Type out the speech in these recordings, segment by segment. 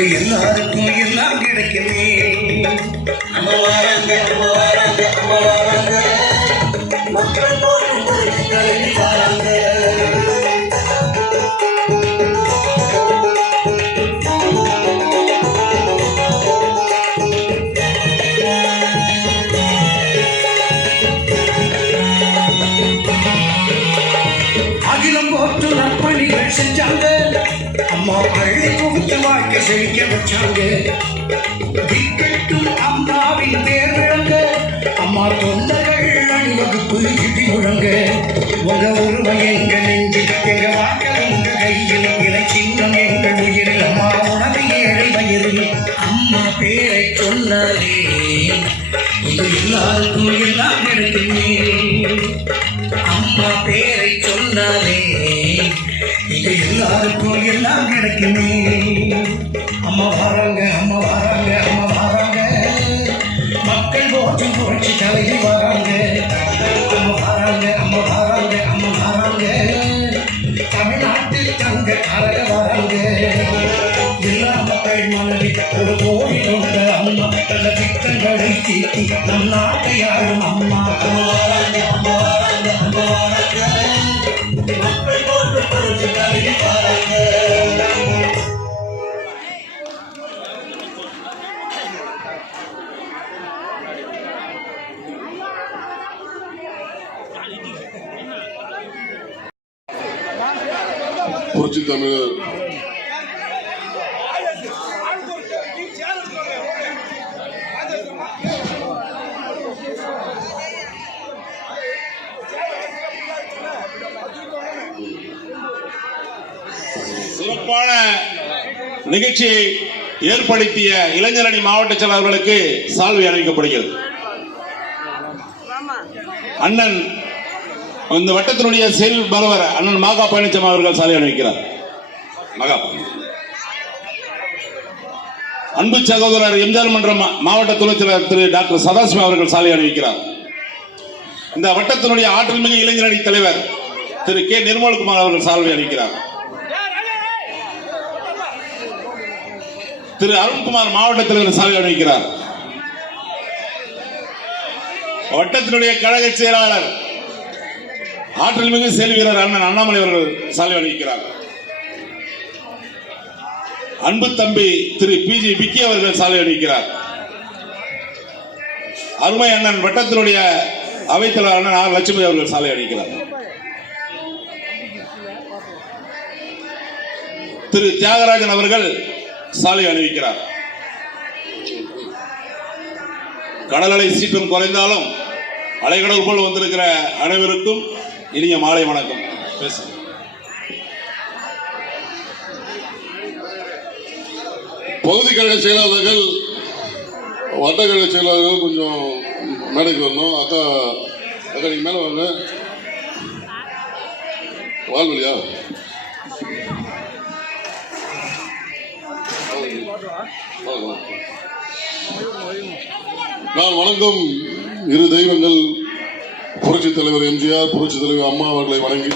இங்க எல்லாருக்கும் எல்லாம் கிடைக்குமே. நம்ம வாராங்க நம்ம வாராங்க நம்ம வாராங்க, மக்கள் போற்றும் தலைவி வாராங்க. அகிலம் போற்று நற்பணிகள் செஞ்சாங்க, அம்மா அள்ளி குவித்து வாழ்க்கை செழிக்க வச்சாங்க. திக்கட்டும் அம்மாவின் பேர் விளங்க, அம்மா தொண்டர்கள் அணிவகுப்பு இடி முழங்க. உங்க உருவம் எங்க நெஞ்சில், எங்க வாழ்க்கை உங்க கையில், இணை சின்னம் எங்கள் உயிரில். அம்மா உணவு ஏழை வயிறில், அம்மா பேரை சொன்னாலே இது எல்லாருக்கும் எல்லாம் கிடைக்குமே. அம்மா பேரை சொன்னாலே இங்க எல்லாருக்கும் எல்லாம் கிடைக்குமே. அம்மா வாராங்க அம்மா வாராங்க அம்மா வாராங்க, மக்கள் போற்றும் புரட்சி தலைவி வாராங்க. அம்மா வாராங்க அம்மா வாராங்க அம்மா வாராங்க, தமிழ்நாட்டில் தங்க அழக வாராங்க. எல்லா மக்கள் மனதில் ஒரு கோடி கொண்ட அம்மா பல திட்டங்களை தீட்டி நம் நாட்டை ஆளும் அம்மா. அம்மா வாராங்க அம்மா வாராங்க அம்மா வாராங்க, மக்கள் போற்றும் புரட்சி தலைவி வாராங்க. புரட்சி தமிழர் சிறப்பான நிகழ்ச்சியை ஏற்படுத்திய இளைஞரணி மாவட்ட செயலாளர்களுக்கு சால்வை அணிவிக்கப்படுகிறது. அண்ணன் இந்த வட்டத்தினுடைய செயல் பலவர் அண்ணன் மாகா பழனிசாமி அவர்கள் சாலை அணிவிக்கிறார். அன்பு சகோதரர் எம்ஜிஆர் மன்ற மாவட்ட துணைச் செயலர் திரு டாக்டர் சதாசிவம் அவர்கள் சாலை அணிவிக்கிறார். இந்த வட்டத்தினுடைய ஆற்றல் மிகு இளைஞரணி தலைவர் திரு கே நிர்மல்குமார் அவர்கள் சால்வை அணிவிக்கிறார். திரு அருண்குமார் மாவட்ட தலைவர் சாலை அணிவிக்கிறார். வட்டத்தினுடைய கழக செயலாளர் ஆற்றல் மிகு செயல் வீரர் அண்ணன் அண்ணாமலை அவர்கள் சாலை அணிவிக்கிறார். அன்பு தம்பி திரு பி.ஜி. விக்கி அவர்கள் சாலை அணிவிக்கிறார். அருமை அண்ணன் வட்டத்தினுடைய அவைத்தலைவர் அண்ணன் ஆர் லட்சுமி அவர்கள் சாலை அணிவிக்கிறார். திரு தியாகராஜன் அவர்கள் சாலை அணிவிக்கிறார். கடல் அலை சீற்றம் குறைந்தாலும் அலைகடல் போல் வந்திருக்கிற அனைவருக்கும் இனிய மாலை வணக்கம். பகுதி கழக செயலாளர்கள் வட்டக்கழக செயலாளர்கள் கொஞ்சம் மேடைக்கு வரணும். அக்கா அக்கா நீங்க மேல வாங்க. வாழ்வழியா நான் வணங்கும் இரு தெய்வங்கள் புரட்சி தலைவர் எம்ஜிஆர், புரட்சி தலைவர் அம்மா அவர்களை வணங்கி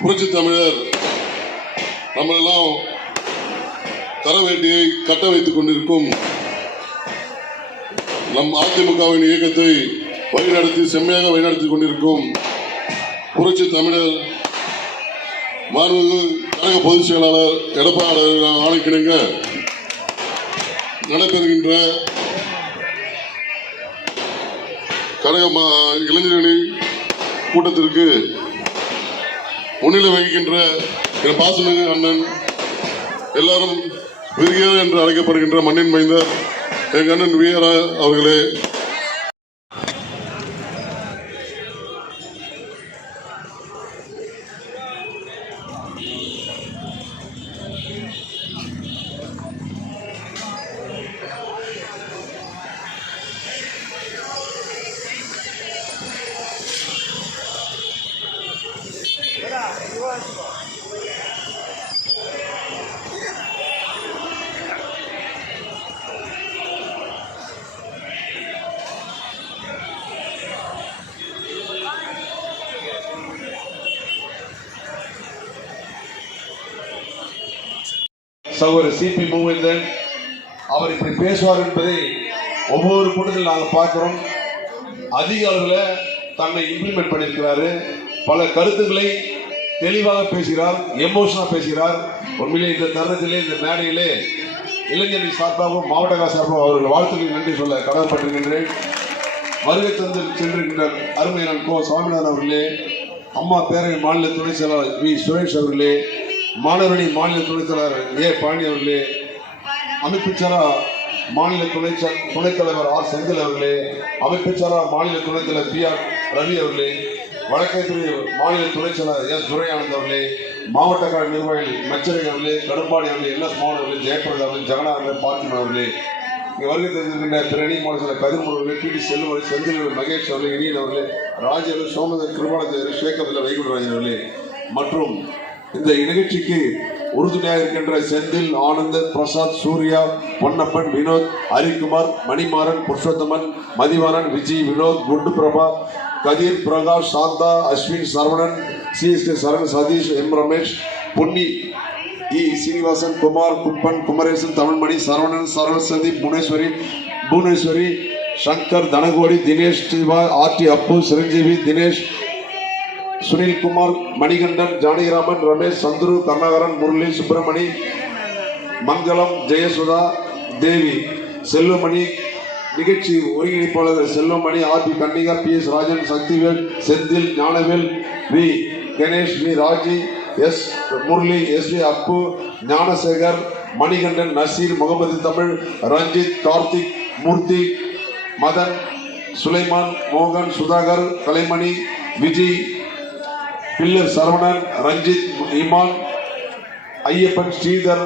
புரட்சி தமிழர் நம்மளெல்லாம் கரவேட்டியை கட்ட வைத்துக் கொண்டிருக்கும் நம் அதிமுகவின் இயக்கத்தை வழிநடத்தி செம்மையாக வழிநடத்திக் கொண்டிருக்கும் புரட்சி தமிழர் மாண்புமிகு கழக பொதுச் செயலாளர் எடப்பாடி ஆணைக்கிணங்க நடைபெறுகின்ற கழக இளைஞரணி கூட்டத்திற்கு முன்னிலை வகிக்கின்ற என் பாசமிகு அண்ணன், எல்லாரும் விரியார் என்று அழைக்கப்படுகின்ற மண்ணின் மைந்தர் எங்கள் அண்ணன் விஆர் அவர்களே, சகோதரர் சிபி மூவேந்தன் அவர் இப்படி பேசுவார் என்பதை ஒவ்வொரு கூட்டத்தில் நாங்கள் பார்க்கிறோம். அதிக அளவில் தன்னை இம்ப்ளிமெண்ட் பண்ணியிருக்கிறாரு. பல கருத்துக்களை தெளிவாக பேசுகிறார், எமோஷனாக பேசுகிறார். உண்மையிலே இந்த தருணத்திலே இந்த மேடையிலே இளைஞரணி சார்பாகவும் மாவட்ட சார்பாகவும் அவர்கள் வாழ்த்துக்கள் நன்றி சொல்ல கடமைப்பட்டிருக்கின்றேன். வருகை தந்து சென்றிருக்கின்ற அருமையான கோ சுவாமிநாதன் அவர்களே, அம்மா பேரவை மாநில துணைச் செயலாளர் வி சுரேஷ் அவர்களே, மாணவரணி மாநில துணைத் தலைவர் ஏ பழனி அவர்களே, அமைப்புச்சாரா மாநில துணைத் தலைவர் ஆர் செந்தில் அவர்களே, அமைப்புச்சாரா மாநில துணைத் தலைவர் பி ஆர் ரவி அவர்களே, வழக்கத்துறை மாநில துணைச் செயலாளர் எஸ் துரையானந்த் அவர்களே, மாவட்ட கழக நிர்வாகிகள் மச்சரை அவர்களே, கடும்பாடி அவர்களே, என் எஸ் மோகன் அவர்களே, ஜெயபிரதா அவர்களே, ஜெகநாதன் பார்த்திபன் அவர்களே, இங்கே வருகை தந்திருக்கின்ற பிரணி மாவட்ட கதிர்மூர் அவர்களே, பி டி செல்வன், செந்தில் மகேஷ் அவர்களே, இனியன் அவர்களே, ராஜேவர், சோமதர், கிருபானந்தர், சேகர், வைகுண்டராஜன் அவர்களே மற்றும் இந்த நிகழ்ச்சிக்கு உறுதுணையாக இருக்கின்ற Senthil, Anand, Prasad, Surya, Ponnappan, Vinod, Harikumar, Manimaran, Purushothaman, Mathivaran, Vijay, Vinoth, Gundu Prabha, Kathir, Prakash, Shantha, Ashwin, Saravanan, CSK Saran, Sathish, M Ramesh, Ponni, E Srinivasan, Kumar, Kuppan, Kumaresan, Tamilmani, Saravanan, Saravanasathi, Bhuvaneswari, Shankar, Dhanakodi, Dinesh, Siva, RD, Appu, Chiranjeevi, Dinesh, Sunilkumar, Manikandan, Janakiraman, Ramesh, Chandru, Karunakaran, Murali, Subramani, Mangalam, Jayasudha, Devi, Selvamani, நிகழ்ச்சி ஒருங்கிணைப்பாளர் Selvamani, R P Kannika, P S Rajan, Sakthivel, Senthil, Gnanavel, V Ganesh, V Raji, S Murali, S V Appu, Gnanasekar, Manikandan, Nasir, Mohammed Tamil, Ranjith, Karthik, மூர்த்தி, மதன், சுலைமான், மோகன், சுதாகர், கலைமணி, விஜய், பில்லர், சரவணன், ரஞ்சித், இமான், ஐயப்பன், ஸ்ரீதர்,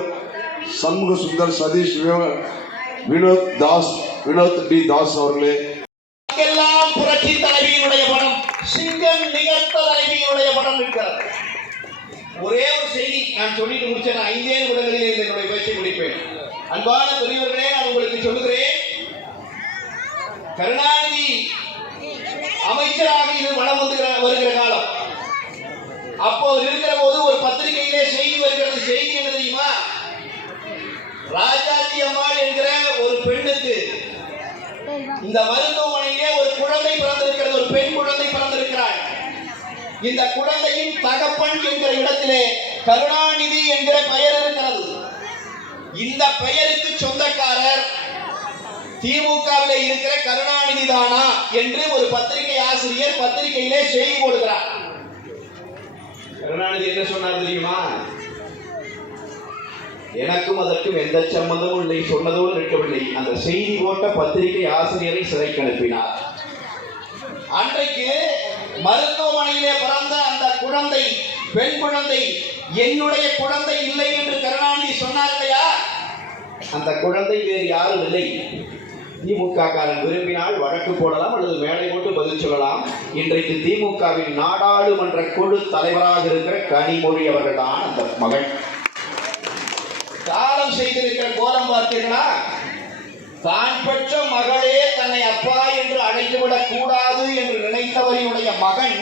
சண்முக சுந்தர், சதீஷ், வினோத் டி தாஸ் அவர்களே. எல்லாம் புரட்சி தலைவியினுடைய படம், சிங்கம் நிகழ்த்த தலைவியினுடைய படம் இருக்கிறது. ஒரே ஒரு செய்தி நான் சொல்லிட்டு முடிச்சேன். 5 நிமிடங்களிலே என்னுடைய பேச்சை முடிப்பேன். அன்பான பெரியவர்களே, நான் உங்களுக்கு சொல்லுகிறேன், கருணாநிதி அமைச்சராக இது வளம் வருகிற காலம். அப்போ இருக்கிற போது ஒரு பத்திரிகையிலே செய்தி வருகிறது. செய்தி என்ன தெரியுமா? ராஜாஜி அம்மாள் என்கிற ஒரு பெண்ணுக்கு இந்த மருத்துவமனையிலே ஒரு குழந்தை பிறந்திருக்கிறது, ஒரு பெண் குழந்தை பிறந்திருக்கிறார். இந்த குழந்தையின் தகப்பன் என்கிற இடத்திலே கருணாநிதி என்கிற பெயர் இருக்கிறது. இந்த பெயருக்கு சொந்தக்காரர் திமுகவிலே இருக்கிற கருணாநிதி தானா என்று ஒரு பத்திரிகை ஆசிரியர் பத்திரிகையிலே செய்தி போடுகிறார். கருணாநிதி என்ன சொன்னார் தெரியுமா? எனக்கும் அதற்கும் எந்த சம்பந்தமும் இல்லை, சொன்னதோடு இருக்கவில்லை. அந்த செய்தி போட்ட பத்திரிகை ஆசிரியரை சிறைக்கு அனுப்பினார். அன்றைக்கு மருத்துவமனையிலே பிறந்த அந்த குழந்தை, பெண் குழந்தை, என்னுடைய குழந்தை இல்லை என்று கருணாநிதி சொன்னார் இல்லையா? அந்த குழந்தை வேறு யாரும் இல்லை. திமுக காரன் விரும்பினால் வழக்கு போடலாம் அல்லது மேடை போட்டு பதில் சொல்லலாம். இன்றைக்கு திமுகவின் நாடாளுமன்ற குழு தலைவராக இருக்கிற கனிமொழி அவர்கள் தான் அந்த மகள். காலம் செய்திருக்கிற கோலம் பார்த்தீர்களா? தான் பெற்ற மகளே தன்னை அப்பா என்று அழைத்துவிடக் கூடாது என்று நினைத்தவரினுடைய மகன்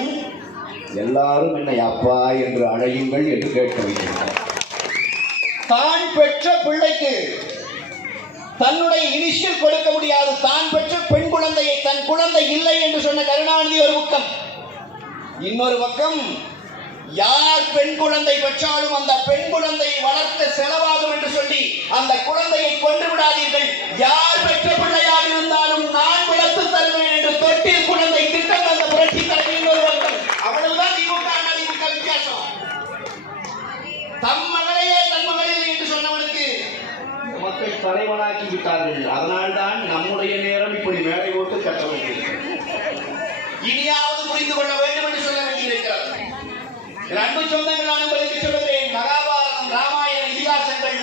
எல்லாரும் என்னை அப்பா என்று அழையுங்கள் என்று கேட்க வைக்கிறார். தான் பெற்ற பிள்ளைக்கு தன்னுடைய இனிஷியல் கொடுக்க முடியாது. தான் பெற்ற பெண் குழந்தையை தன் குழந்தை இல்லை என்று சொன்ன கருணாநிதி ஒரு பக்கம். இன்னொரு பக்கம், யார் பெண் குழந்தை பெற்றாலும் அந்த பெண் குழந்தையை வளர்க்க செலவாகும் என்று சொல்லி அந்த குழந்தையை கொண்டு விடாதீர்கள், யார் பெற்ற பிள்ளையாக இருந்தாலும் நான் வளர்த்து தருவேன் என்று தொட்டில் குழந்தை திட்டம் அந்த புரட்சி தலைவி இன்னொரு பக்கம். அவ்வளவுதான் திமுக அதிமுக வித்தியாசம். தம் மகளையே தன் மகளில் என்று சொன்னவனுக்கு மக்கள் தலைவனாக்கி விட்டார்கள். அதனால்தான் நம்முடைய நேரம் இப்படி மேடை ஓட்டு கட்ட வேண்டியிருக்கிறது. இனியாவது புரிந்து கொள்ள வேண்டும் என்று சொல்ல வேண்டியிருக்கிறது. அன்பு சொந்தங்கள், நான் உங்களுக்கு சொல்லுகிறேன், மகாபாரதம், ராமாயண இதிகாசங்கள்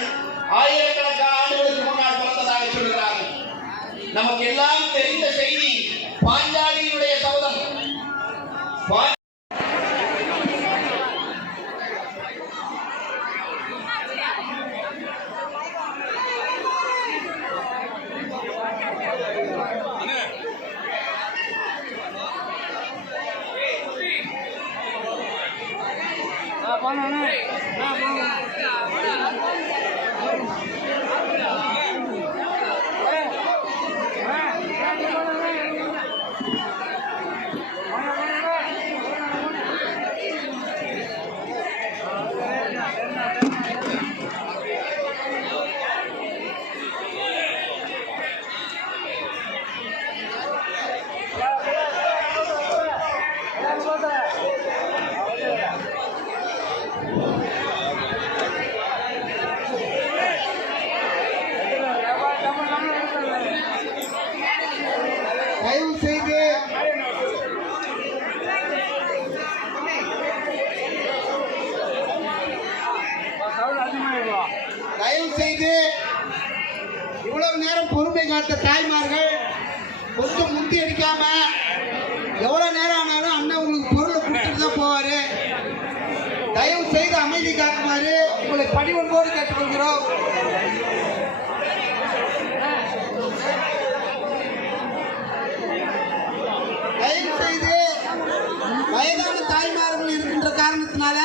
ஆயிரக்கணக்கான ஆண்டுகளுக்கு முன்னால் பிறந்ததாக சொல்லுகிறார்கள். நமக்கு எல்லாம் தெரிந்த செய்தி பாஞ்சாலியினுடைய சபதம். எவ்வளவு நேரம் பொறுமை காத்த தாய்மார்கள் கொஞ்சம் முந்தி அடிக்காம எவ்வளவு நேரம் ஆனாலும் அண்ணன் உங்களுக்கு பொருளை கொடுத்துட்டு தான் போவாரு. தயவு செய்து அமைதி காக்குமாறு உங்களை பணிவன்போடு கேட்டுக்கொள்கிறோம். தயவு செய்து வயதான தாய்மார்கள் இருக்கின்ற காரணத்தினால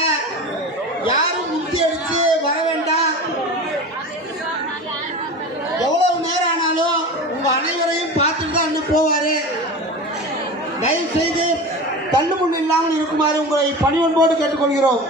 யாரும் முந்தி அடிச்சு வர வேண்டாம். எவ்வளவு நேரம் ஆனாலும் உங்க அனைவரையும் பார்த்துட்டு தான் அண்ணன் போவாரு. தயவு செய்து தள்ளுமுள்ளு இல்லாமல் இருக்குமாறு உங்களை பணிவன்போடு கேட்டுக்கொள்கிறோம்.